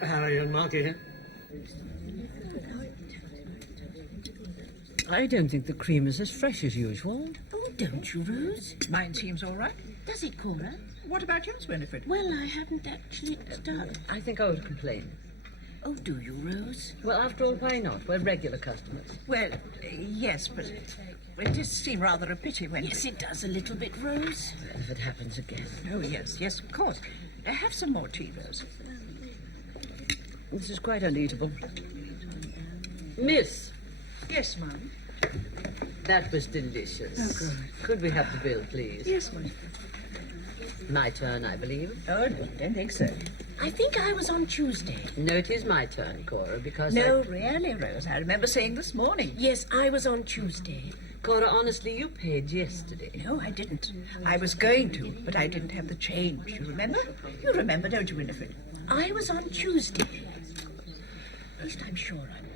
Harry and Marky here. I don't think the cream is as fresh as usual. Oh, don't you, Rose? Mine seems all right. Does it, Cora? What about yours, Winifred? Well, I haven't actually started. I think I would complain. Oh, do you, Rose? Well, after all, why not? We're regular customers. Well, yes, but it does seem rather a pity when... Yes, it does a little bit, Rose. If it happens again. Oh, yes, of course. Have some more tea, Rose. This is quite uneatable. Miss, Yes, Mum. that was delicious. Oh, good. Could we have the bill, please? Yes, Mum. My turn, I believe. Oh, don't think so. I think I was on Tuesday. No, it is my turn, Cora, because No, really, Rose. I remember saying this morning. Yes, I was on Tuesday. Cora, honestly, you paid yesterday. No, I didn't. I was going to, but I didn't have the change. You remember? You remember, don't you, Winifred? I was on Tuesday. At least I'm sure I'm...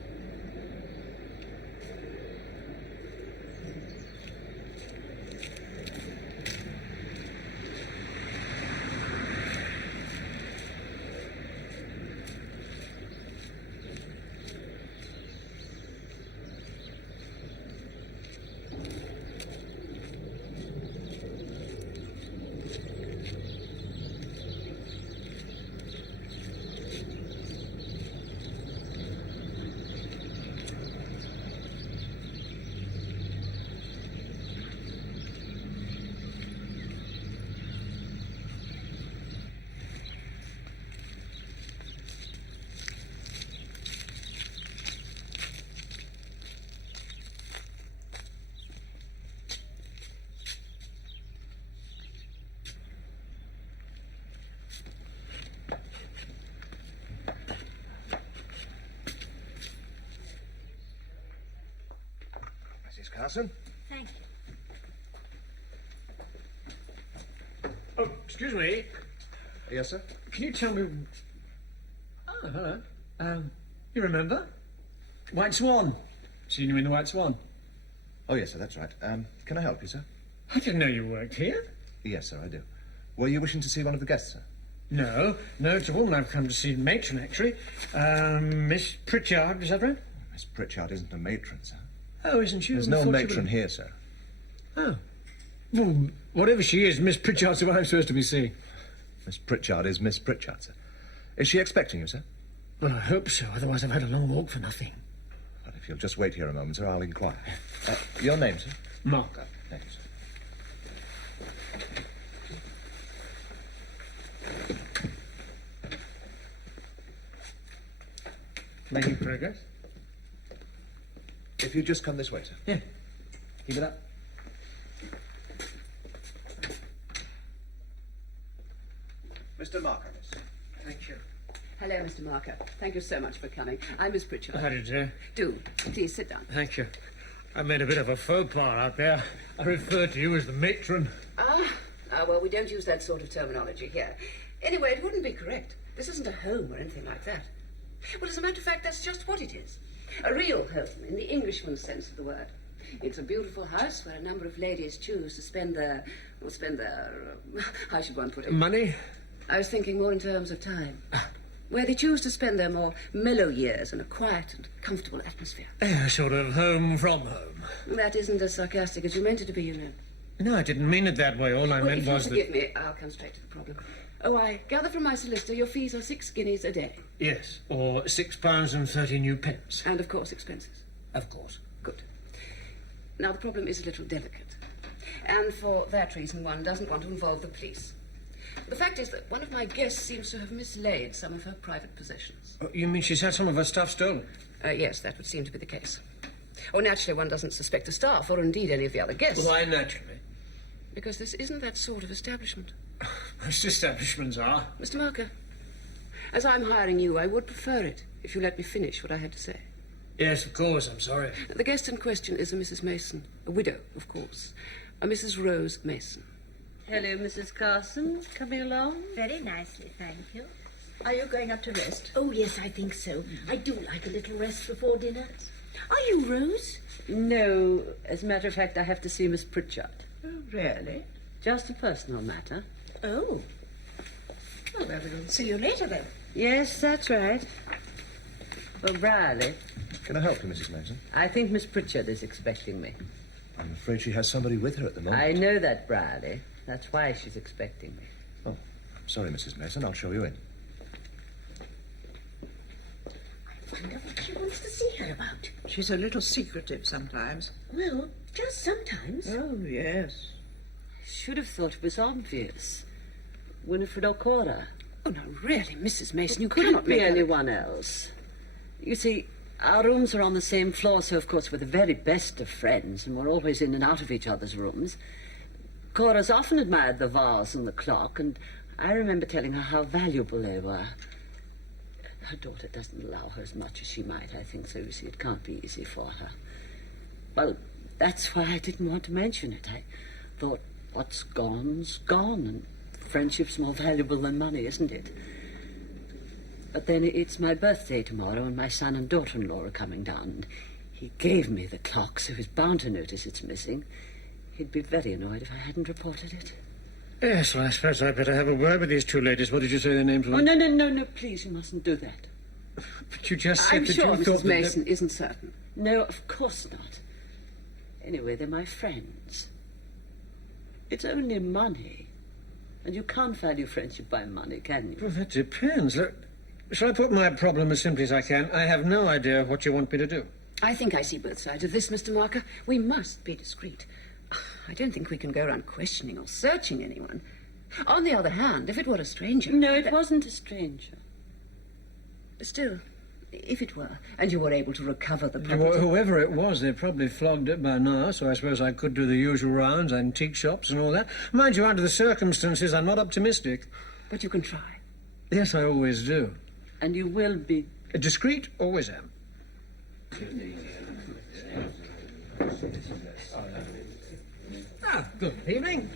Mrs. Carson? Thank you. Oh, excuse me. Yes, sir? Can you tell me... Oh, hello. You remember? White Swan. Seen you in the White Swan. Oh, yes, sir, that's right. Can I help you, sir? I didn't know you worked here. Yes, sir, I do. Were you wishing to see one of the guests, sir? No, it's a woman I've come to see, matron, actually. Miss Pritchard, is that right? Miss Pritchard isn't a matron, sir. Oh, isn't she? There's I no thought she matron was- here, sir. Oh. Well, whatever she is, Miss Pritchard's the one I'm supposed to be seeing. Miss Pritchard is Miss Pritchard, sir. Is she expecting you, sir? Well, I hope so, otherwise I've had a long walk for nothing. Well, if you'll just wait here a moment, sir, I'll inquire. Your name, sir? Mark. Thank you, sir. Making progress? If you just come this way, sir. Yeah. Keep it up. Mr. Marker, miss. Thank you. Hello, Mr. Marker. Thank you so much for coming. I'm Miss Pritchard. How do you do? Do. Please sit down. Thank you. I made a bit of a faux pas out there. I referred to you as the matron. Well, we don't use that sort of terminology here. Anyway, it wouldn't be correct. This isn't a home or anything like that. Well, as a matter of fact, that's just what it is. A real home, in the Englishman's sense of the word. It's a beautiful house where a number of ladies choose to spend their, how should one put it? Money? I was thinking more in terms of time. Where they choose to spend their more mellow years in a quiet and comfortable atmosphere. A sort of home from home. That isn't as sarcastic as you meant it to be, you know. No, I didn't mean it that way. All I Well, meant if you was forgive me, I'll come straight to the problem. Oh, I gather from my solicitor your fees are 6 guineas a day. Yes, or £6.30. And, of course, expenses. Of course. Good. Now, the problem is a little delicate. And for that reason, one doesn't want to involve the police. The fact is that one of my guests seems to have mislaid some of her private possessions. Oh, you mean she's had some of her stuff stolen? Yes, that would seem to be the case. Oh, naturally, one doesn't suspect the staff, or indeed any of the other guests. Why, naturally? Because this isn't that sort of establishment. Most establishments are. Mr. Marker, as I'm hiring you, I would prefer it if you let me finish what I had to say. Yes, of course, I'm sorry. The guest in question is a Mrs. Mason, a widow, of course, a Mrs. Rose Mason. Hello, Mrs. Carson. Coming along? Very nicely, thank you. Are you going up to rest? Oh, yes, I think so. I do like a little rest before dinner. Are you Rose? No. As a matter of fact, I have to see Miss Pritchard. Oh, really? Just a personal matter. Oh. Oh, well, we'll see you later then. Yes, that's right. Well, Briley, Can I help you, Mrs. Mason? I think Miss Pritchard is expecting me. I'm afraid she has somebody with her at the moment. I know that, Briley. That's why she's expecting me. Oh, sorry, Mrs. Mason. I'll show you in. I wonder what she wants to see her about. She's a little secretive sometimes. Well, just sometimes. Oh, yes. Should have thought it was obvious. Winifred O'Cora. Oh, no, really, Mrs. Mason, you Couldn't cannot be make her- anyone else. You see, our rooms are on the same floor, so of course we're the very best of friends, and we're always in and out of each other's rooms. Cora's often admired the vase and the clock, and I remember telling her how valuable they were. Her daughter doesn't allow her as much as she might, I think, so you see, it can't be easy for her. Well, that's why I didn't want to mention it. I thought, what's gone's gone, and friendship's more valuable than money, isn't it? But then it's my birthday tomorrow, and my son and daughter-in-law are coming down. And he gave me the clock, so he's bound to notice it's missing. He'd be very annoyed if I hadn't reported it. Yes, well, I suppose I'd better have a word with these two ladies. What did you say their names were? Oh, no, please, you mustn't do that. But you just said I'm that sure you thought Mrs. that... Mason isn't certain. No, of course not. Anyway, they're my friends. It's only money. And you can't value friendship by money, can you? Well, that depends. Look, shall I put my problem as simply as I can? I have no idea what you want me to do. I think I see both sides of this, Mr. Marker. We must be discreet. I don't think we can go around questioning or searching anyone. On the other hand, if it were a stranger... No, it wasn't a stranger. Still, if it were, and you were able to recover the property... Whoever it was, they probably flogged it by now, so I suppose I could do the usual rounds, antique shops and all that. Mind you, under the circumstances, I'm not optimistic. But you can try. Yes, I always do. And you will be... Discreet, always am. Good evening.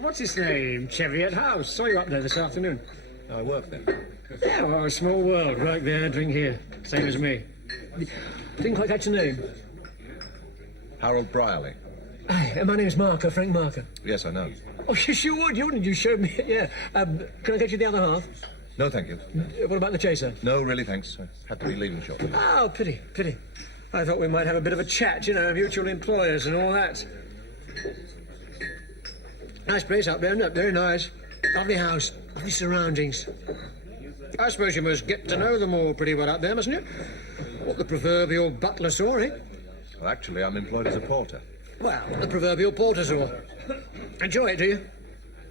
What's his name? Cheviot House. Saw you up there this afternoon. I work there. Yeah, well, a small world. Work there, drink here. Same as me. Didn't quite catch your name. Harold Brierley. Aye, my name's Marker, Frank Marker. Yes, I know. Oh, yes, you would, wouldn't you? You showed me, yeah. Can I get you the other half? No, thank you. What about the chaser? No, really, thanks. I had to be leaving shortly. Oh, pity. I thought we might have a bit of a chat, you know, mutual employers and all that. Nice place up there, isn't it? Very nice. Lovely house, lovely surroundings. I suppose you must get to know them all pretty well up there, mustn't you? What the proverbial butler saw, eh? Well, actually, I'm employed as a porter. Well, the proverbial porter saw. Enjoy it, do you?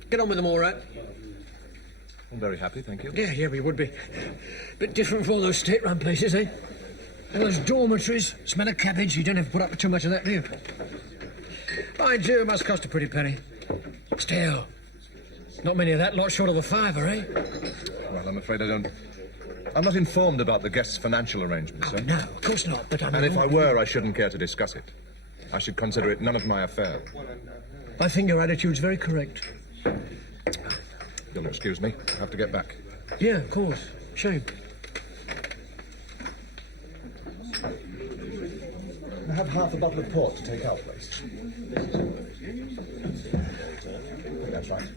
Get on with them all right. I'm very happy, thank you. Yeah, we would be. Bit different from all those state-run places, eh? All those dormitories, smell of cabbage. You don't have to put up with too much of that, do you? By Jove, it must cost a pretty penny. Still, not many of that lot short of a fiver, eh? Well, I'm afraid I don't... I'm not informed about the guests' financial arrangements, sir. No, of course not, but I mean... And if I were, I shouldn't care to discuss it. I should consider it none of my affair. I think your attitude's very correct. You'll excuse me. I have to get back. Yeah, of course. Shame. I have half a bottle of port to take out, please. That's right.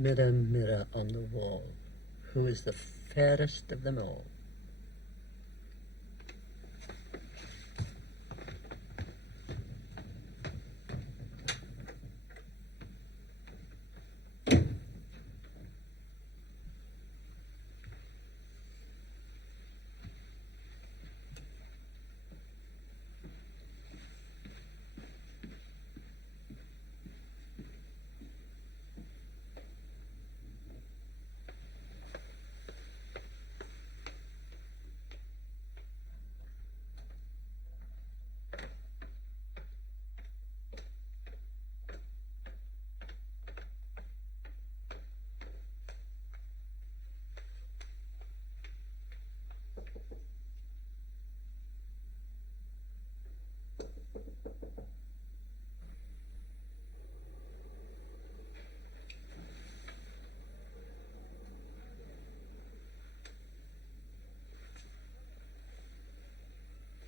Mirror, mirror on the wall, who is the fairest of them all?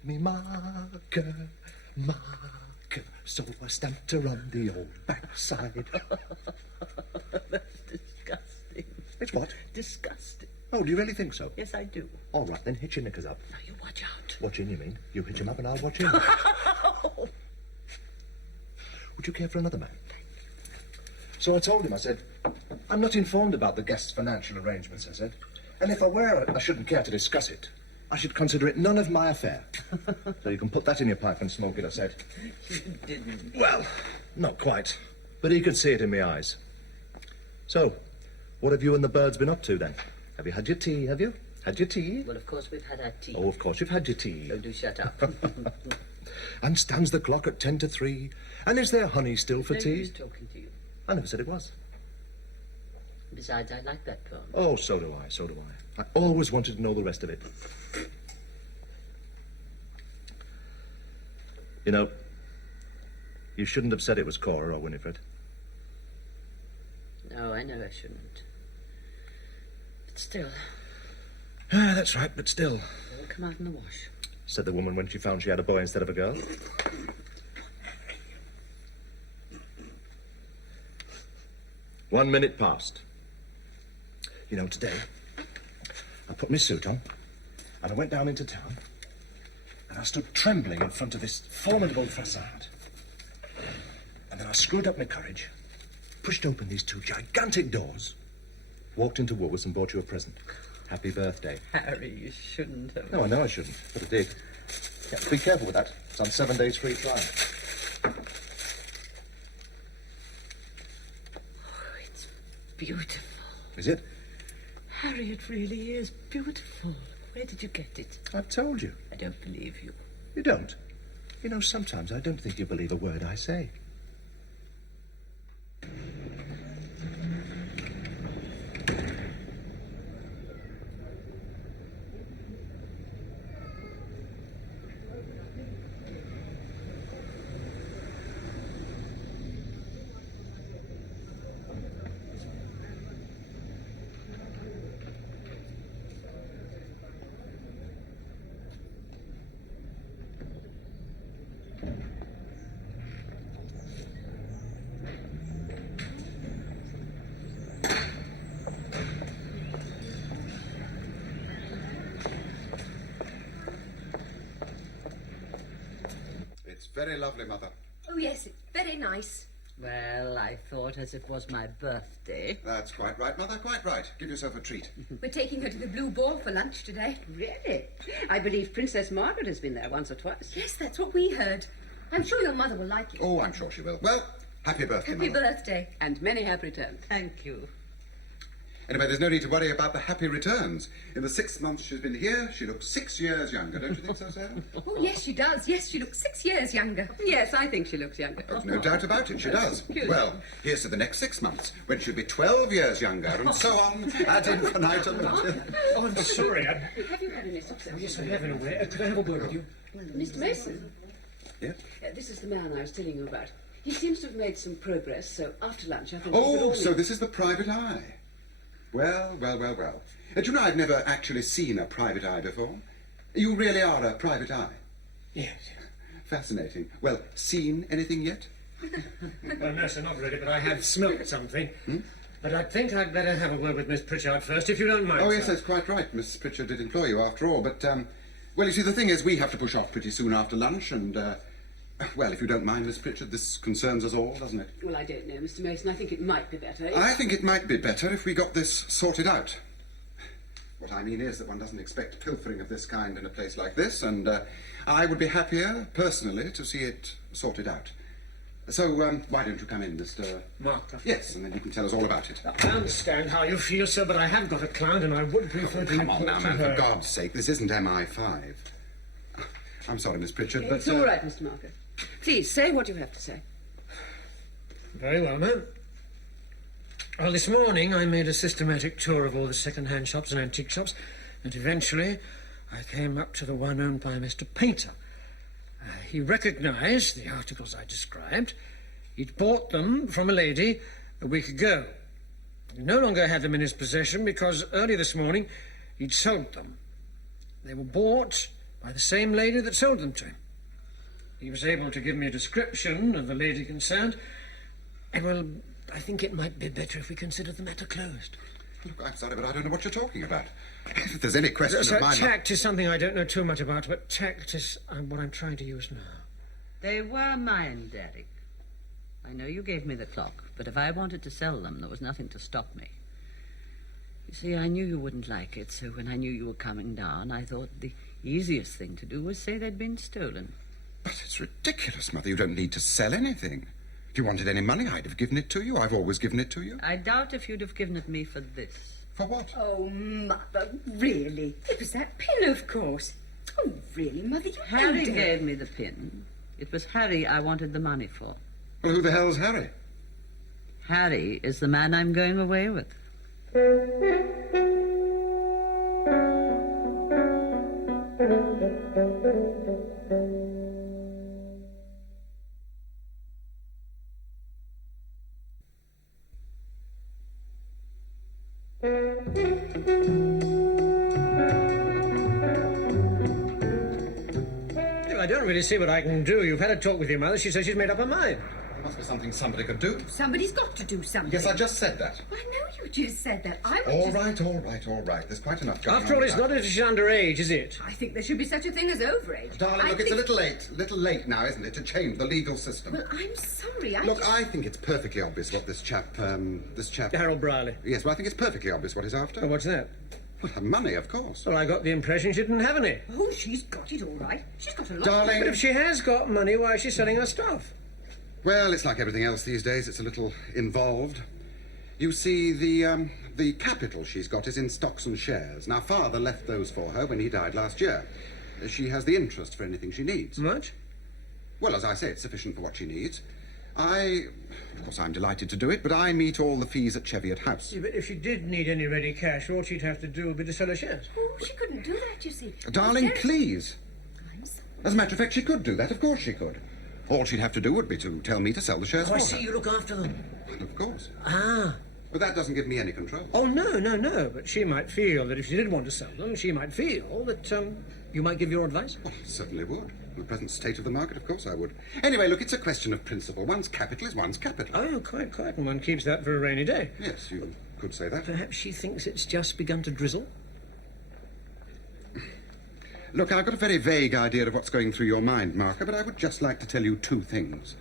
Me marker, marker, so I stamped her on the old backside. That's disgusting. It's what? Disgusting. Oh, do you really think so? Yes, I do. All right, then hitch your knickers up. Now you watch out. Watch in, you mean? You hitch him up and I'll watch in. Would you care for another man? So I told him, I said, I'm not informed about the guest's financial arrangements, I said. And if I were, I shouldn't care to discuss it. I should consider it none of my affair. So you can put that in your pipe and smoke it, I said. You didn't. Well, not quite. But he could see it in my eyes. So, what have you and the birds been up to, then? Have you had your tea, have you? Had your tea? Well, of course we've had our tea. Oh, of course you've had your tea. Oh, do shut up. And stands the clock at 10 to 3? And is there honey still for tea? Who's talking to you? I never said it was. Besides, I like that poem. Oh, so do I, so do I. I always wanted to know the rest of it. You know, you shouldn't have said it was Cora or Winifred. No, I know I shouldn't. But still, Ah, that's right, but still, it'll come out in the wash. said the woman when she found she had a boy instead of a girl. One minute passed. You know, today, I put my suit on, and I went down into town, and I stood trembling in front of this formidable facade. And then I screwed up my courage, pushed open these two gigantic doors, walked into Woolworths and bought you a present. Happy birthday. Harry, you shouldn't have. No, I know I shouldn't, but I did. Yeah, be careful with that. It's on 7 days free trial. Oh, it's beautiful. Is it? Harry, it really is beautiful. Where did you get it? I've told you. I don't believe you. You don't. You know, sometimes I don't think you believe a word I say. It's very lovely, Mother. Oh, yes, it's very nice. Well, I thought as it was my birthday. That's quite right, Mother, quite right. Give yourself a treat. We're taking her to the Blue Ball for lunch today. Really? I believe Princess Margaret has been there once or twice. Yes, that's what we heard. I'm sure your mother will like it. Oh, I'm sure she will. Well, happy birthday, Happy Mother. birthday. And many happy returns. Thank you. Anyway, there's no need to worry about the happy returns. In the 6 months she's been here, she looks 6 years younger. Don't you think so, Sarah? Oh, yes, she does. Yes, she looks 6 years younger. Yes, I think she looks younger. There's no doubt about it, she does. Well, here's to the next 6 months, when she'll be 12 years younger, and so on, ad infinitum. Oh, I'm sorry. Have you had any success? Yes, I have in a way. Could I have a word with you? Mr. Mason. Yeah? This is the man I was telling you about. He seems to have made some progress, so after lunch I think we could Oh, all so meet. this is the private eye. Well, well, well, well. Do you know, I've never actually seen a private eye before. You really are a private eye. Yes. Fascinating. Well, seen anything yet? Well, no, sir, not really, but I have smelt something. But I think I'd better have a word with Miss Pritchard first, if you don't mind. Oh, yes, sir. that's quite right. Miss Pritchard did employ you after all, but, well, you see, the thing is, we have to push off pretty soon after lunch, and, well, if you don't mind, Miss Pritchard, this concerns us all, doesn't it? Well, I don't know, Mr. Mason. I think it might be better. I think it might be better if we got this sorted out. What I mean is that one doesn't expect pilfering of this kind in a place like this, and I would be happier, personally, to see it sorted out. So, why don't you come in, Mr. Marker. Yes, and then you can tell us all about it. I understand how you feel, sir, but I have got a client and I would prefer to Come on report now, to man, her. for God's sake, this isn't MI5. I'm sorry, Miss Pritchard, but... It's all right, Mr. Marker. Please, say what you have to say. Very well, ma'am. Well, this morning I made a systematic tour of all the second-hand shops and antique shops, and eventually I came up to the one owned by Mr. Painter. He recognised the articles I described. He'd bought them from a lady a week ago. He no longer had them in his possession because early this morning he'd sold them. They were bought by the same lady that sold them to him. He was able to give me a description of the lady concerned, and, well, I think it might be better if we consider the matter closed. Look, I'm sorry, but I don't know what you're talking about. If there's any question So of mine... tact is something I don't know too much about, but tact is what I'm trying to use now. They were mine, Derek. I know you gave me the clock, but if I wanted to sell them, there was nothing to stop me. You see, I knew you wouldn't like it, so when I knew you were coming down, I thought the easiest thing to do was say they'd been stolen. But it's ridiculous, Mother. You don't need to sell anything. If you wanted any money, I'd have given it to you. I've always given it to you. I doubt if you'd have given it me for this. For what? Oh, Mother, really? It was that pin, of course. Oh, really, Mother, you Harry don't gave me the pin. It was Harry I wanted the money for. Well, who the hell's Harry? Harry is the man I'm going away with. I don't really see what I can do. You've had a talk with your mother. She says she's made up her mind. There must be something somebody could do. Somebody's got to do something. Yes, I just said that. I know you just said that. I was All just... right, all right, all right. There's quite enough going After on all, it's without- not as if she's underage, is it? I think there should be such a thing as overage. Darling, I look, it's a think- little late now, isn't it, to change the legal system. Well, I'm sorry. Look, I think it's perfectly obvious what this chap... Harold Brierley. Yes, well, I think it's perfectly obvious what he's after. Oh, what's that? Well, her money, of course. Well, I got the impression she didn't have any. Oh, she's got it all right. She's got a lot. Darling... But if she has got money, why is she selling her stuff? Well, it's like everything else these days. It's a little involved. You see, the capital she's got is in stocks and shares. Now, Father left those for her when he died last year. She has the interest for anything she needs. Much? Well, as I say, it's sufficient for what she needs. Of course, I'm delighted to do it, but I meet all the fees at Cheviot House. Yeah, but if she did need any ready cash, all she'd have to do would be to sell her shares. Oh, she couldn't do that, you see. Darling, Very- please. I'm sorry. As a matter of fact, she could do that. Of course she could. All she'd have to do would be to tell me to sell the shares Oh, for I her. see you look after them. Of course. Ah. But that doesn't give me any control. Oh, no. But she might feel that if she did want to sell them, she might feel that you might give your advice. Well, I certainly would. In the present state of the market, of course I would. Anyway, look, it's a question of principle. One's capital is one's capital. Oh, quite. And one keeps that for a rainy day. Yes, you could say that. Perhaps she thinks it's just begun to drizzle. Look, I've got a very vague idea of what's going through your mind, Marker, but I would just like to tell you two things.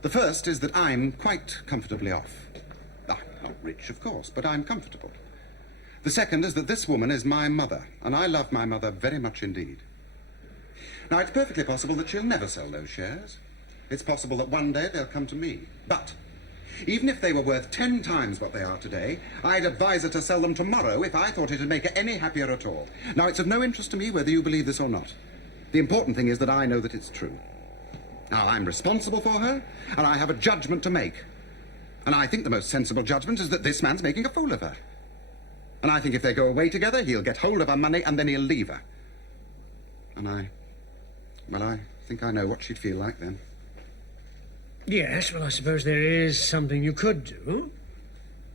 The first is that I'm quite comfortably off. I'm not rich, of course, but I'm comfortable. The second is that this woman is my mother, and I love my mother very much indeed. Now, it's perfectly possible that she'll never sell those shares. It's possible that one day they'll come to me. But even if they were worth 10 times what they are today, I'd advise her to sell them tomorrow if I thought it'd make her any happier at all. Now, it's of no interest to me whether you believe this or not. The important thing is that I know that it's true. Now, I'm responsible for her, and I have a judgment to make. And I think the most sensible judgment is that this man's making a fool of her. And I think if they go away together, he'll get hold of her money and then he'll leave her. And I think I know what she'd feel like then. Yes, well, I suppose there is something you could do.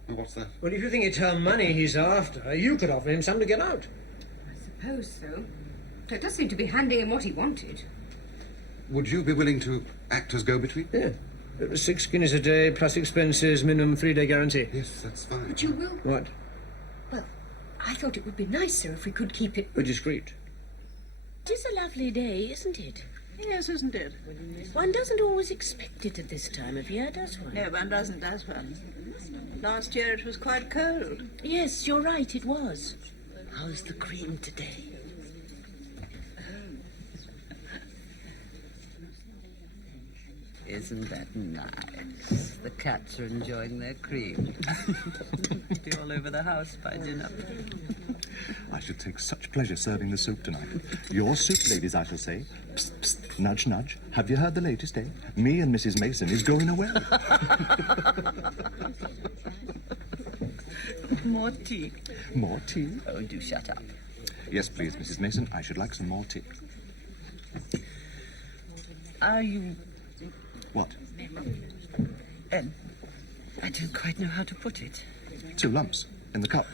Well, what's that? Well, if you think it's her money he's after, you could offer him some to get out. I suppose so. It does seem to be handing him what he wanted. Would you be willing to act as go-between? Yeah. 6 guineas a day, plus expenses, minimum 3-day guarantee. Yes, that's fine. But you will. What? Well, I thought it would be nicer if we could keep it. Discreet. It is a lovely day, isn't it? Yes, isn't it? One doesn't always expect it at this time of year, does one? No, one doesn't, does one? Last year it was quite cold. Yes, you're right, it was. How's the cream today? Isn't that nice? The cats are enjoying their cream. Be all over the house by dinner. I should take such pleasure serving the soup tonight. Your soup, ladies, I shall say. Psst, psst, nudge, nudge. Have you heard the latest, eh? Me and Mrs. Mason is going away. More tea. More tea? Oh, do shut up. Yes, please, Mrs. Mason. I should like some more tea. Are you... What? I don't quite know how to put it. 2 lumps in the cup.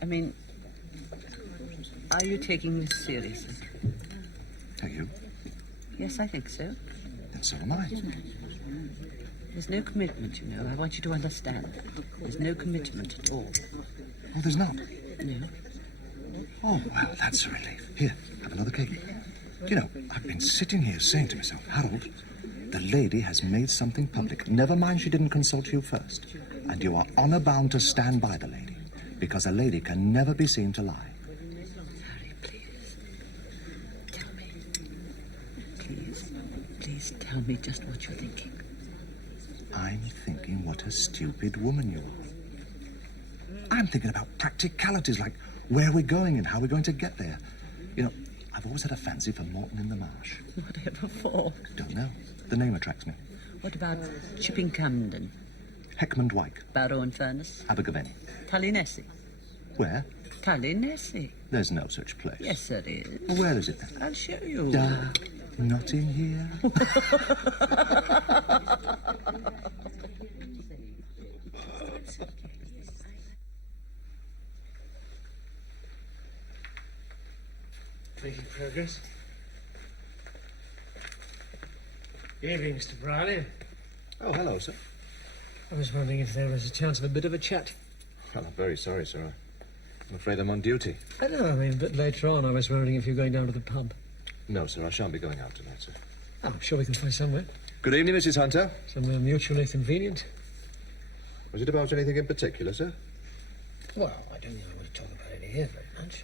I mean, are you taking this seriously? Are you? Yes, I think so. And so am I. There's no commitment, you know. I want you to understand. There's no commitment at all. Oh, there's not? No. Oh, well, that's a relief. Here, have another cake. You know, I've been sitting here saying to myself, Harold, the lady has made something public. Never mind she didn't consult you first. And you are honour bound to stand by the lady, because a lady can never be seen to lie. Harry, please. Tell me. Please tell me just what you're thinking. I'm thinking what a stupid woman you are. I'm thinking about practicalities like where we're going and how we're going to get there. You know, I've always had a fancy for Morton in the Marsh. Whatever for? Don't know. The name attracts me. What about Chipping Camden? Heckman Dwike. Barrow and Furness? Abergavenny. Tullinessy? Where? Tullinessy? There's no such place. Yes, there is. Well, where is it then? I'll show you. Not in here. Making progress. Evening, Mr. Briley. Oh, hello, sir. I was wondering if there was a chance of a bit of a chat. Well, I'm very sorry, sir. I'm afraid I'm on duty. I know, I mean, but later on I was wondering if you're going down to the pub. No, sir, I shan't be going out tonight, sir. Oh, I'm sure we can find somewhere. Good evening, Mrs. Hunter. Somewhere mutually convenient. Was it about anything in particular, sir? Well, I don't think I want to talk about it here very much.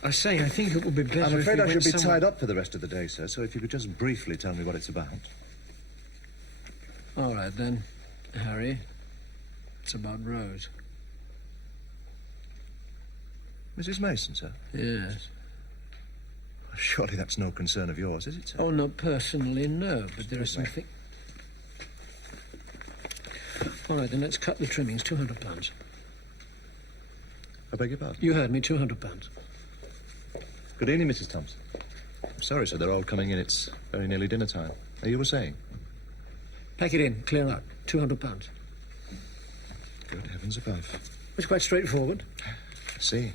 I say, I think it would be better I'm afraid if we I should went be somewhere... tied up for the rest of the day, sir, so if you could just briefly tell me what it's about. All right, then, Harry. It's about Rose. Mrs. Mason, sir? Yes. Surely that's no concern of yours, is it, sir? Oh, not personally, no, but there is Excuse something... All right, then let's cut the trimmings, £200. I beg your pardon? You heard me, £200. Good evening, Mrs. Thompson. I'm sorry, sir, they're all coming in. It's very nearly dinner time. You were saying? Pack it in, clear out, £200. Good heavens above. It's quite straightforward. I see.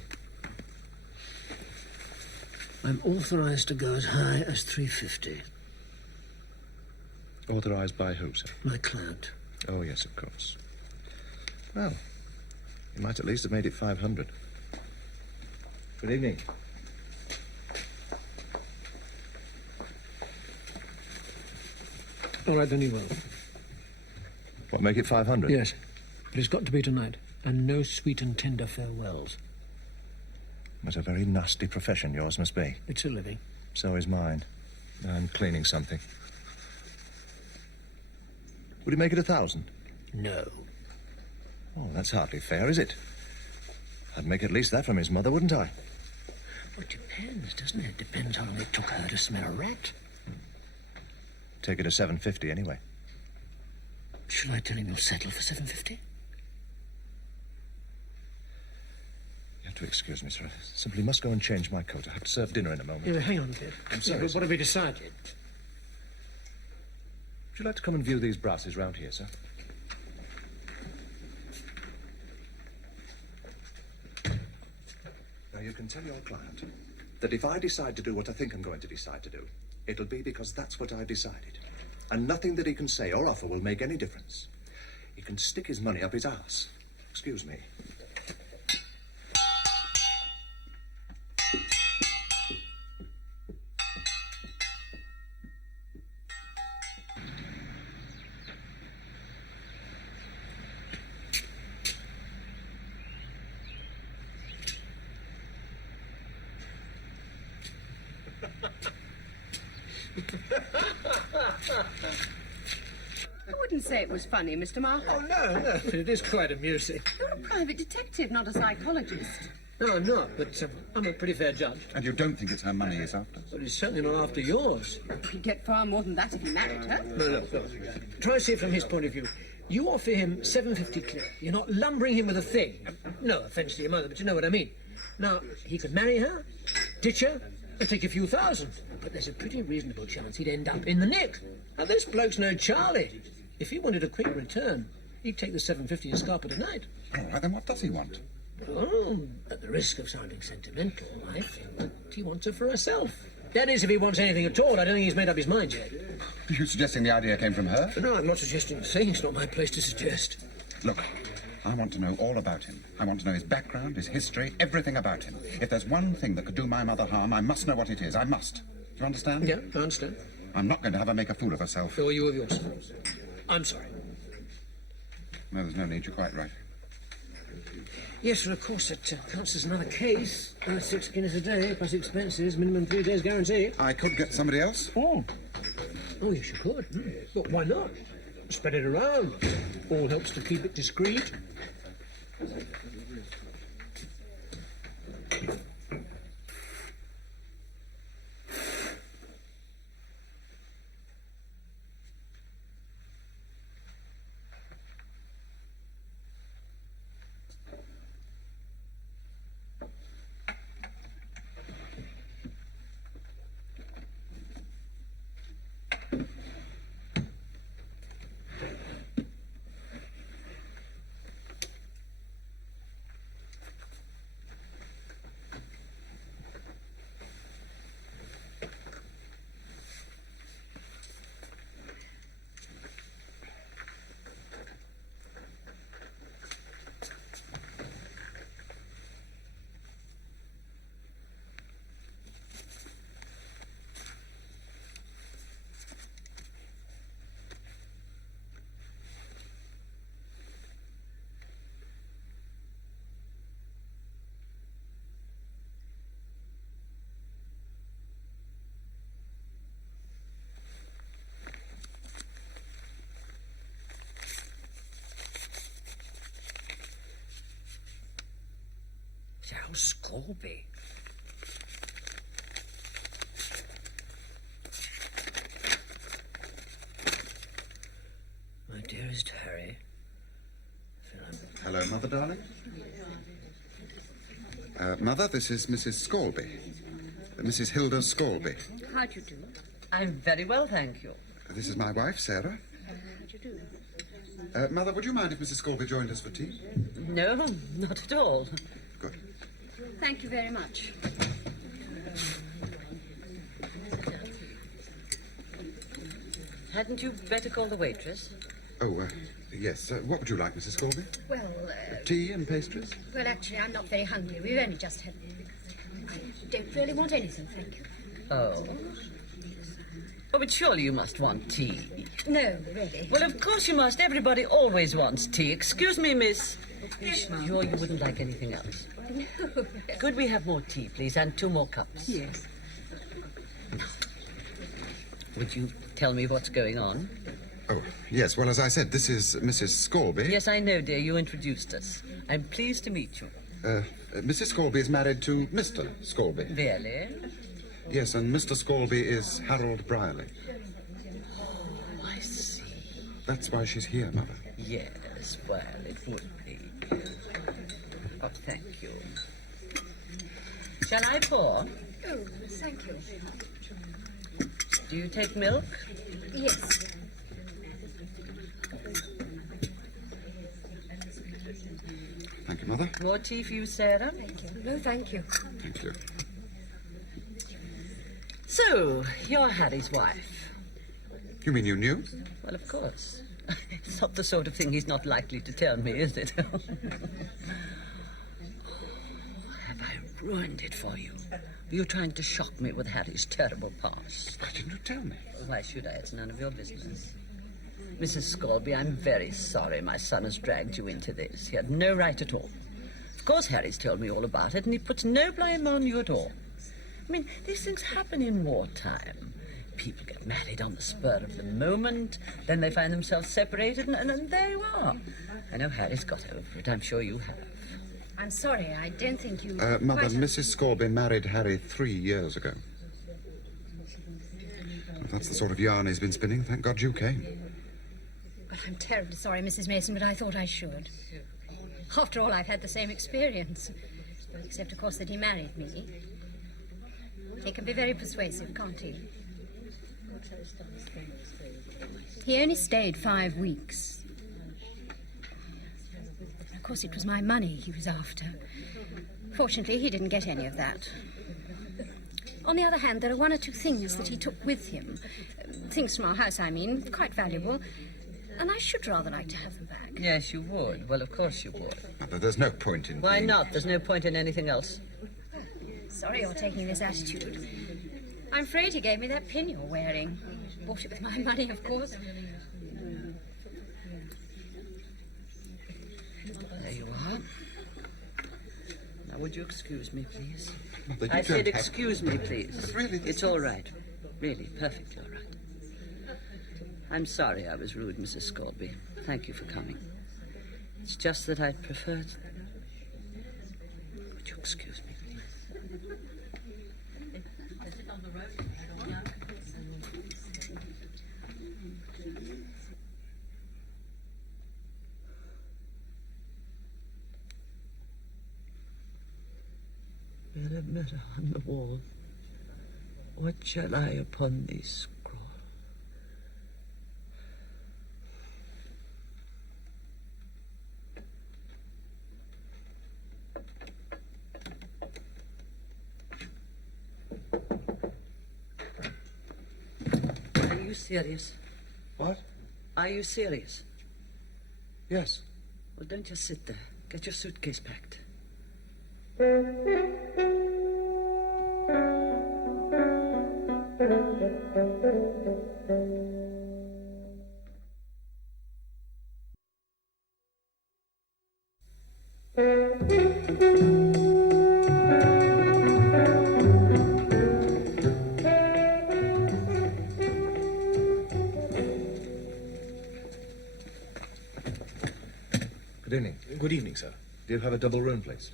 I'm authorised to go as high as 350. Authorised by who, sir? My client. Oh, yes, of course. Well, you might at least have made it 500. Good evening. All right, then you will. What, make it 500? Yes, but it's got to be tonight, and no sweet and tender farewells. What a very nasty profession yours must be. It's a living. So is mine. I'm cleaning something. Would you make it 1,000? No. Oh, that's hardly fair, is it? I'd make at least that from his mother, wouldn't I? Well, it depends, doesn't it? Depends how long it took her to smell a rat. Take it to 750 anyway. Shall I tell him you'll settle for 750? You have to excuse me, sir. I simply must go and change my coat. I have to serve dinner in a moment. Yeah, hang on a bit. I'm sorry, but sir. what have we decided? Would you like to come and view these brasses round here, sir? Now, you can tell your client that if I decide to do what I think I'm going to decide to do, it'll be because that's what I've decided. And nothing that he can say or offer will make any difference. He can stick his money up his arse. Excuse me. I wouldn't say it was funny, Mr. Marker. Oh, no, but it is quite amusing. You're a private detective, not a psychologist. No, I'm not, but I'm a pretty fair judge. And you don't think it's her money he's after? But he's certainly not after yours. He'd get far more than that if he married her. No, no. Try to see it from his point of view. You offer him $750 clear. You're not lumbering him with a thing. No offence to your mother, but you know what I mean. Now, he could marry her, ditch her, and take a few thousand. But there's a pretty reasonable chance he'd end up in the nick. Now, this bloke's no Charlie. If he wanted a quick return, he'd take the $750 and scarper tonight. All right, then what does he want? Oh, at the risk of sounding sentimental, I think that he wants her for herself. That is, if he wants anything at all. I don't think he's made up his mind yet. Are you suggesting the idea came from her? No, I'm not suggesting a thing. It's not my place to suggest. Look, I want to know all about him. I want to know his background, his history, everything about him. If there's one thing that could do my mother harm, I must know what it is. I must. Do you understand? Yeah, I understand. I'm not going to have her make a fool of herself. Or you of yours. I'm sorry. No, there's no need. You're quite right. Yes, well, of course, it counts as another case. 6 guineas a day, plus expenses, minimum 3 days guarantee. I could get somebody else. Oh, yes, you could. But why not? Spread it around. All helps to keep it discreet. How Scalby. My dearest Harry, Philip. Hello, Mother, darling. Mother, this is Mrs. Scalby. Mrs. Hilda Scalby. How do you do? I'm very well, thank you. This is my wife, Sarah. How do you do? Mother, would you mind if Mrs. Scalby joined us for tea? No, not at all. Good. Thank you very much. Hadn't you better call the waitress? Oh, yes. What would you like, Mrs. Scalby? Well, Tea and pastries? well, actually, I'm not very hungry. We've only just had... I don't really want anything, thank you. Oh. Oh, but surely you must want tea. No, really. Well, of course you must. Everybody always wants tea. Excuse me, miss. Sure you wouldn't like anything else? No. Could we have more tea, please, and 2 more cups? Yes. Would you tell me what's going on? Oh, yes. Well, as I said, this is Mrs. Scalby. Yes, I know, dear. You introduced us. I'm pleased to meet you. Mrs. Scalby is married to Mr. Scalby. Really? Yes, and Mr. Scalby is Harold Brierley. Oh, I see. That's why she's here, Mother. Yes, well, it would be. Oh, thank you. Shall I pour? Oh, thank you. Do you take milk? Yes. Thank you, Mother. More tea for you, Sarah? No, thank you. Thank you. So, you're Harry's wife. You mean you knew? Well, of course. It's not the sort of thing he's not likely to tell me, is it? Have I ruined it for you? Are you trying to shock me with Harry's terrible past? Why didn't you tell me? Why should I? It's none of your business. Mrs. Scalby, I'm very sorry my son has dragged you into this. He had no right at all. Of course, Harry's told me all about it, and he puts no blame on you at all. I mean, these things happen in wartime. People get married on the spur of the moment, then they find themselves separated, and there you are. I know Harry's got over it. I'm sure you have. I'm sorry, I don't think you... Mother, quite- Mrs. Scalby married Harry 3 years ago. If that's the sort of yarn he's been spinning, thank God you came. Well, I'm terribly sorry, Mrs. Mason, but I thought I should. After all, I've had the same experience. Except, of course, that he married me. He can be very persuasive, can't he? He only stayed 5 weeks. Of course, it was my money he was after. Fortunately, he didn't get any of that. On the other hand, there are 1 or 2 things that he took with him. Things from our house, I mean, quite valuable. And I should rather like to have them back. Yes, you would. Well, of course you would. Mother, there's no point in Why being... not? There's no point in anything else. Sorry you're taking this attitude. I'm afraid he gave me that pin you're wearing. Bought it with my money, of course. There you are. Now, would you excuse me, please? Mother, you I don't said have- excuse me, please. But really, this- It's all right. Really, perfectly all right. I'm sorry I was rude, Mrs. Scalby. Thank you for coming. It's just that I'd preferred... Would you excuse me, please? Mirror, mirror on the wall, what shall I upon thee scrawl? Are you serious? What? Are you serious? Yes. Well, don't just sit there. Get your suitcase packed. Good evening. Good evening, sir. Do you have a double room, please?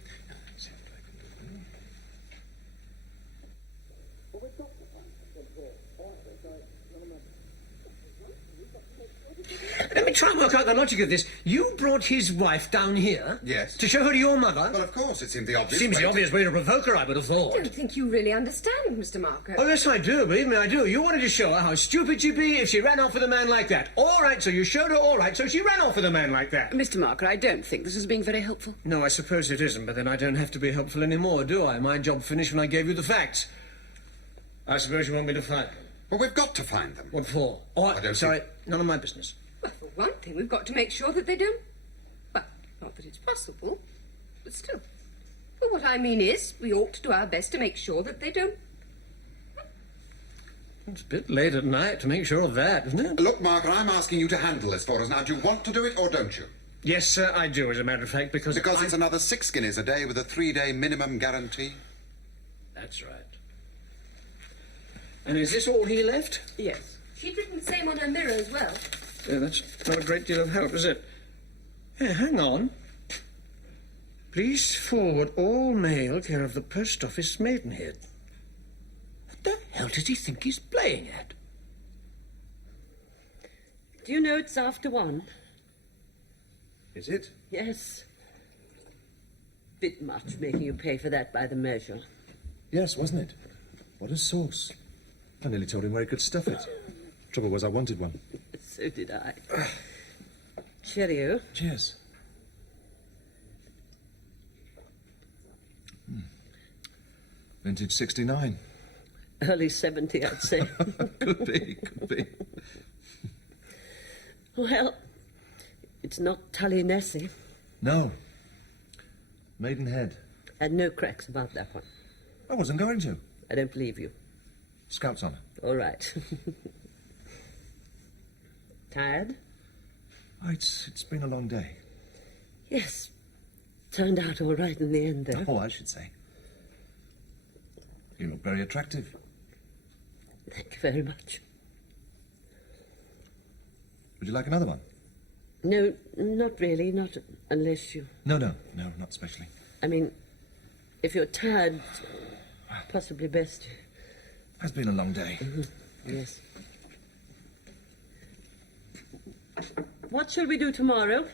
Let me try and work out the logic of this. You brought his wife down here? Yes. To show her to your mother? Well, of course, it seemed the obvious Seems way the to- obvious way to provoke her, I would have thought. I don't think you really understand, Mr. Marker. Oh, yes, I do. Believe me, I do. You wanted to show her how stupid she'd be if she ran off with a man like that. All right, so you showed her all right, so she ran off with a man like that. Mr. Marker, I don't think this is being very helpful. No, I suppose it isn't, but then I don't have to be helpful anymore, do I? My job finished when I gave you the facts. I suppose you want me to find... Well, we've got to find them. What for? Oh, I don't sorry, none of my business. Well, for one thing, we've got to make sure that they don't... Well, not that it's possible, but still. Well, what I mean is, we ought to do our best to make sure that they don't... It's a bit late at night to make sure of that, isn't it? Look, Marker, I'm asking you to handle this for us. Now, do you want to do it or don't you? Yes, sir, I do, as a matter of fact, because... Because it's another 6 guineas a day with a 3-day minimum guarantee. That's right. And is this all he left? Yes. She'd written the same on her mirror as well. That's not a great deal of help, is it? Hey, hang on. Please forward all mail care of the Post Office, Maidenhead. What the hell does he think he's playing at? Do you know it's after 1? Is it? Yes. Bit much making you pay for that by the measure. Yes, wasn't it? What a sauce. I nearly told him where he could stuff it. Trouble was, I wanted one. So did I. Cheerio. Cheers. Vintage 69. early 70, I'd say. Could be, could be. Well, it's not Tully-Nessie. No. Maidenhead. And no cracks about that one. I wasn't going to. I don't believe you. Scout's honour. All right. Tired? Oh, it's been a long day. Yes. Turned out all right in the end, though. Oh, I should say. You look very attractive. Thank you very much. Would you like another one? No, not really. Not unless you... No, not especially. I mean, if you're tired, possibly best. Has been a long day. Yes. What shall we do tomorrow?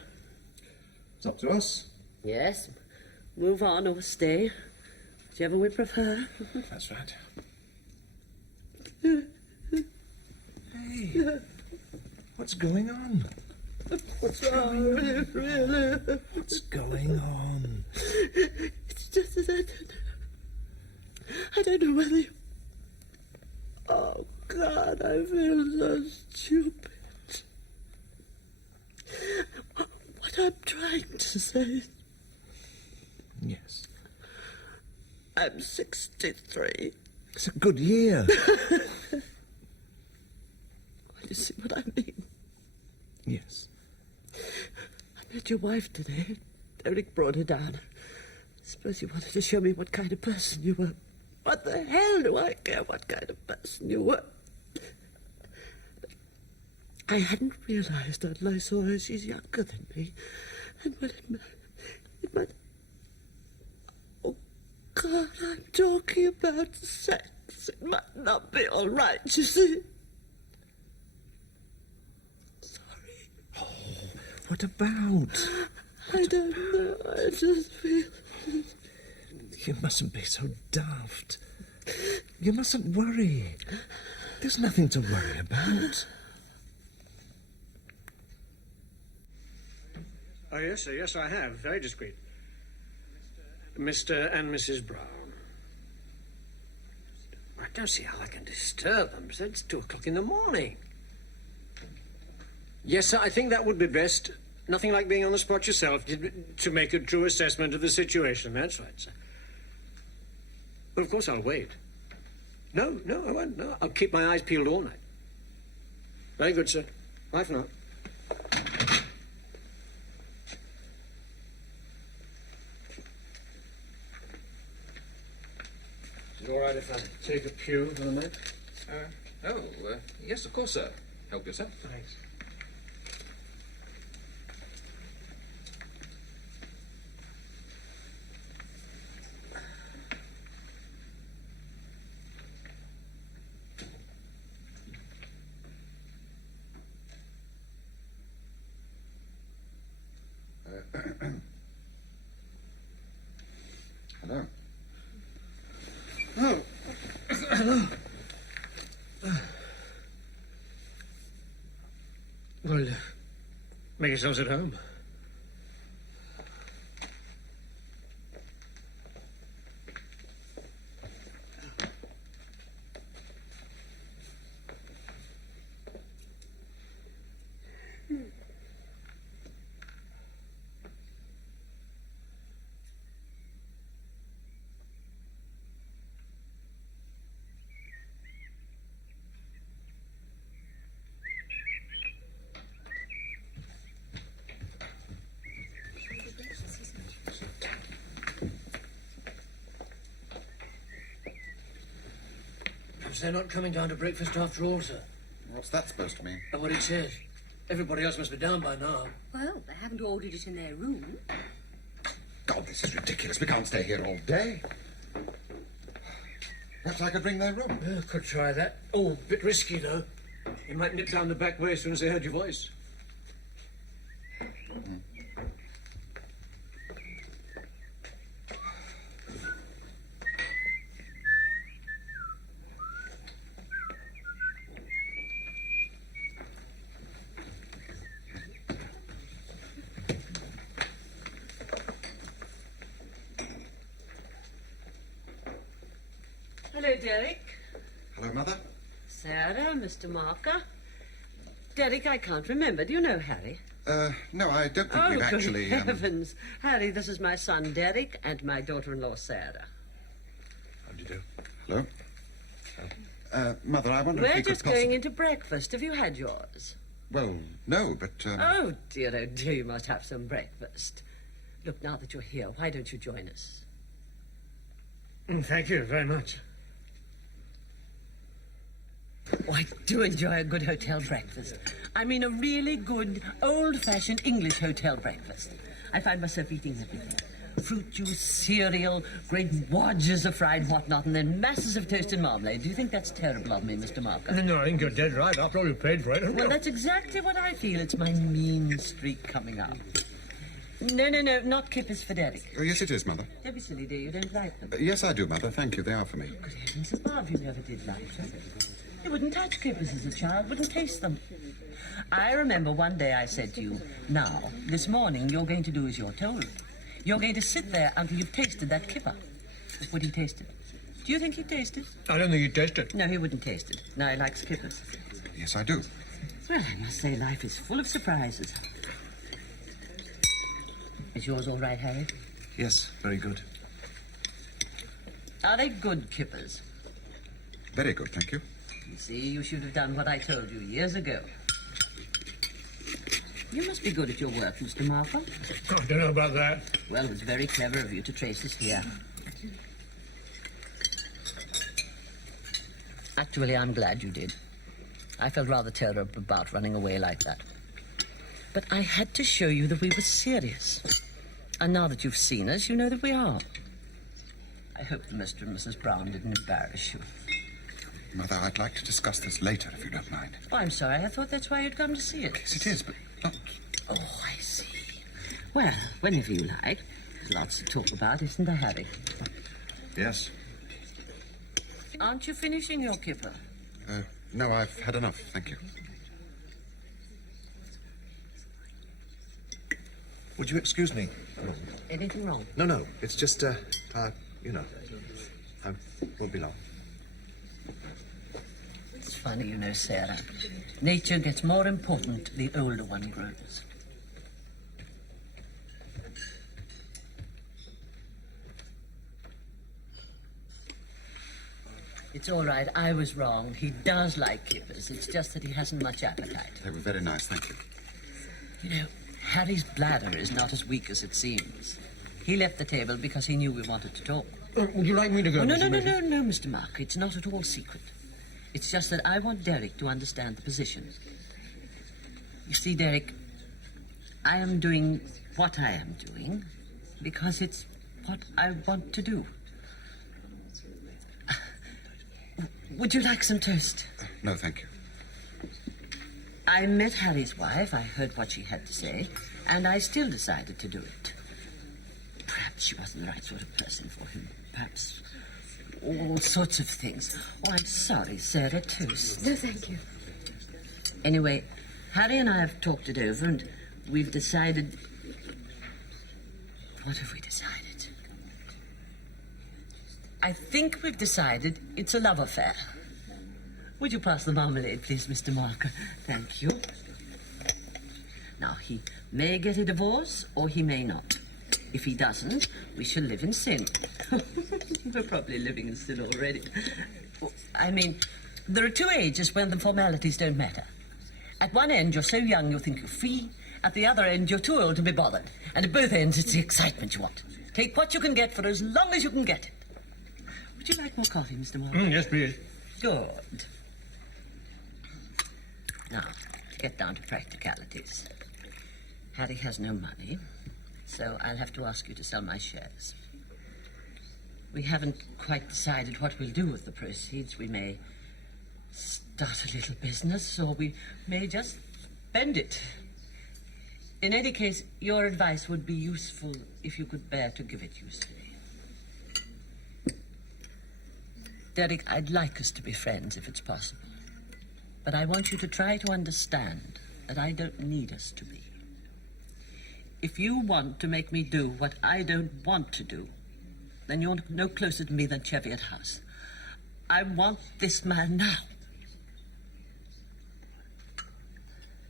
It's up to us. Yes. Move on or stay. Whichever we prefer. That's right. Hey, what's going on? What's wrong? Really? What's going on? It's just that I don't know whether you... Oh, God, I feel so stupid. What I'm trying to say is Yes. I'm 63. It's a good year. You see what I mean? Yes. I met your wife today. Derek brought her down. I suppose you wanted to show me what kind of person you were. What the hell do I care what kind of person you were? I hadn't realized until I saw her she's younger than me. And when it might... Oh, God, I'm talking about sex. It might not be all right, you see. Oh, what about? I don't know. I just feel... You mustn't be so daft. You mustn't worry. There's nothing to worry about. Oh, yes, sir. Yes, I have. Very discreet. Mr. and Mrs. Brown. I don't see how I can disturb them, sir. It's 2 o'clock in the morning. Yes, sir, I think that would be best. Nothing like being on the spot yourself to make a true assessment of the situation. That's right, sir. But of course I'll wait. No, I won't. No, I'll keep my eyes peeled all night. Very good, sir. Bye for now. Is it all right if I take a pew for the minute? Yes, of course, sir. Help yourself. Thanks. Hello. Oh, hello. Well, make yourselves at home. Perhaps they're not coming down to breakfast after all, sir. What's that supposed to mean? And what it says. Everybody else must be down by now. Well, they haven't ordered it in their room. God, this is ridiculous. We can't stay here all day. Perhaps I could ring their room. Could try that. Oh, a bit risky, though. They might nip down the back way as soon as they heard your voice. Hello, Derek. Hello, Mother. Sarah, Mr. Marker. Derek, I can't remember. Do you know Harry? No, I don't think we've good actually... heavens. Harry, this is my son, Derek, and my daughter-in-law, Sarah. How do you do? Hello? Mother, I wonder if We're we could just going into breakfast. Have you had yours? Well, no, but... Oh, dear, you must have some breakfast. Look, now that you're here, why don't you join us? Thank you very much. Oh, I do enjoy a good hotel breakfast. I mean a really good, old-fashioned English hotel breakfast. I find myself eating everything. Fruit juice, cereal, great wadges of fried whatnot, and then masses of toasted marmalade. Do you think that's terrible of me, Mr. Marker? No, I think you're dead right. After all, you paid for it. Well, that's exactly what I feel. It's my mean streak coming up. No, not kippers for Derek. Oh, yes, it is, Mother. Don't be silly, dear. You don't like them. Yes, I do, Mother. Thank you. They are for me. Good heavens above, you never did like them. You wouldn't touch kippers as a child, wouldn't taste them. I remember one day I said to you, now, this morning you're going to do as you're told. You're going to sit there until you've tasted that kipper. Would he taste it? Do you think he'd taste it? I don't think he'd taste it. No, he wouldn't taste it. No, he likes kippers. Yes, I do. Well, I must say life is full of surprises. Is yours all right, Harry? Yes, very good. Are they good kippers? Very good, thank you. You see, you should have done what I told you years ago. You must be good at your work, Mr. Marker. I don't know about that. Well, it was very clever of you to trace us here. Actually, I'm glad you did. I felt rather terrible about running away like that. But I had to show you that we were serious. And now that you've seen us, you know that we are. I hope that Mr. and Mrs. Brown didn't embarrass you. Mother, I'd like to discuss this later, if you don't mind. Oh, I'm sorry. I thought that's why you'd come to see it. Yes, it is, but not... Oh, I see. Well, whenever you like. There's lots to talk about, isn't there, Harry? Yes. Aren't you finishing your kipper? No, I've had enough, thank you. Would you excuse me? Anything wrong? No, it's just, you know, I won't be long. It's funny, you know, Sarah. Nature gets more important the older one grows. It's all right. I was wrong. He does like kippers. It's just that he hasn't much appetite. They were very nice, thank you. You know, Harry's bladder is not as weak as it seems. He left the table because he knew we wanted to talk. Would you like me to go? Oh, no, Mr. Mason? no, Mr. Mark. It's not at all secret. It's just that I want Derek to understand the position. You see, Derek, I am doing what I am doing because it's what I want to do. Would you like some toast? No, thank you. I met Harry's wife. I heard what she had to say, and I still decided to do it. Perhaps she wasn't the right sort of person for him. Perhaps all sorts of things. Oh, I'm sorry, Sarah. Toast. No, thank you. Anyway, Harry and I have talked it over, and we've decided... What have we decided? I think we've decided it's a love affair. Would you pass the marmalade, please, Mr. Marker? Thank you. Now, he may get a divorce, or he may not. If he doesn't, we shall live in sin. We're probably living in sin already. I mean, there are two ages when the formalities don't matter. At one end, you're so young you think you're free. At the other end, you're too old to be bothered. And at both ends, it's the excitement you want. Take what you can get for as long as you can get it. Would you like more coffee, Mr. Marker? Yes, please. Good. Now, to get down to practicalities. Harry has no money, so I'll have to ask you to sell my shares. We haven't quite decided what we'll do with the proceeds. We may start a little business, or we may just spend it. In any case, your advice would be useful if you could bear to give it usefully. Derek, I'd like us to be friends if it's possible. But I want you to try to understand that I don't need us to be. If you want to make me do what I don't want to do, then you're no closer to me than Cheviot House. I want this man now.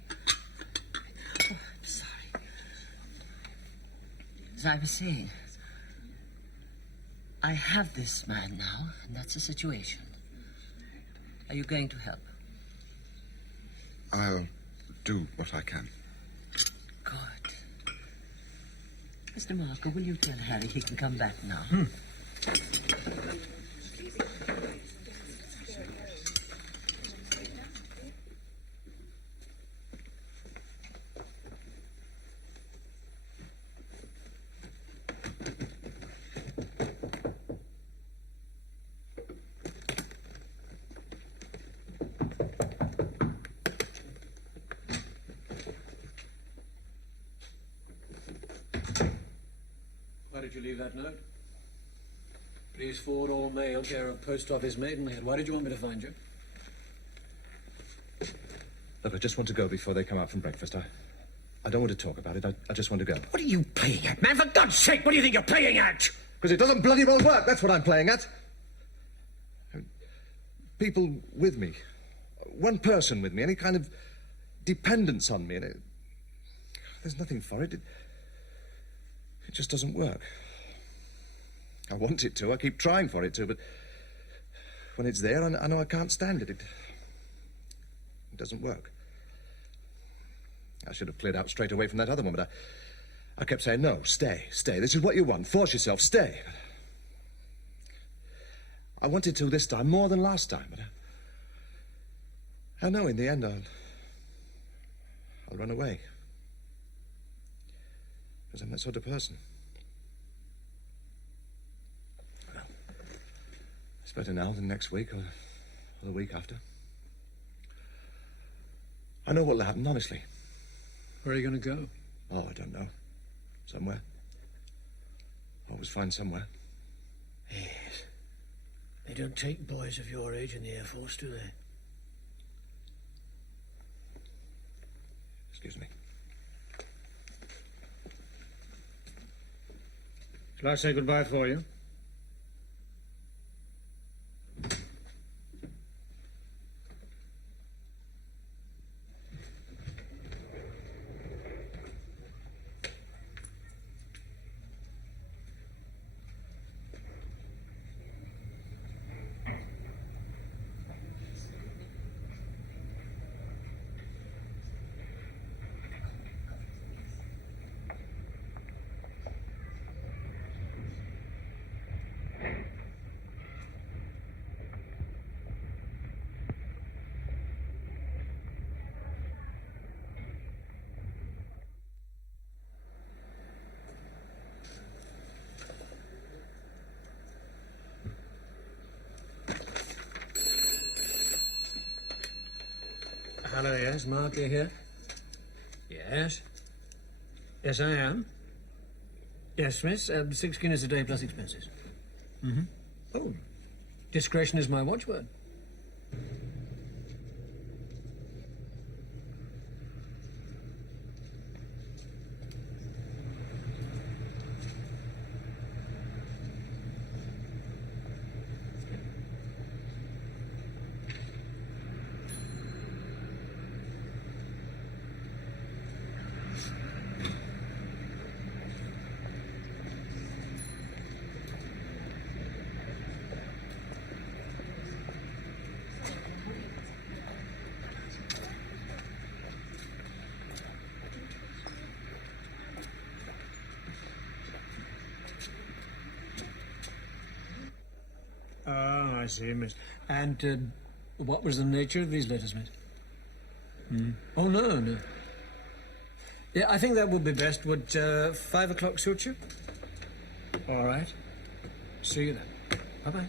Oh, I'm sorry. As I was saying, I have this man now, and that's the situation. Are you going to help? I'll do what I can. Good. Mr. Marker, will you tell Harry he can come back now? Why did you leave that note? Please forward all mail, care of Post Office Maidenhead. Why did you want me to find you? Look, I just want to go before they come out from breakfast. I don't want to talk about it. I just want to go. What are you playing at, man? For God's sake, what do you think you're playing at? Because it doesn't bloody well work. That's what I'm playing at. People with me. One person with me. Any kind of dependence on me. And there's nothing for it. It just doesn't work. I want it to. I keep trying for it to, but when it's there, I know I can't stand it. It doesn't work. I should have cleared out straight away from that other one, but I kept saying, no, stay. This is what you want. Force yourself, stay. I wanted to this time more than last time, but I know in the end I'll run away. Because I'm that sort of person. Well, it's better now than next week or the week after. I know what'll happen, honestly. Where are you going to go? Oh, I don't know. Somewhere. Always find somewhere. Yes. They don't take boys of your age in the Air Force, do they? Excuse me. Shall I say goodbye for you? Hello, yes, Mark, you here? Yes. Yes, I am. Yes, miss, 6 guineas a day plus expenses. Mm-hmm. Oh, discretion is my watchword. Oh, I see, miss. And what was the nature of these letters, miss? Oh, no. Yeah, I think that would be best. Would 5 o'clock suit you? All right. See you then. Bye-bye.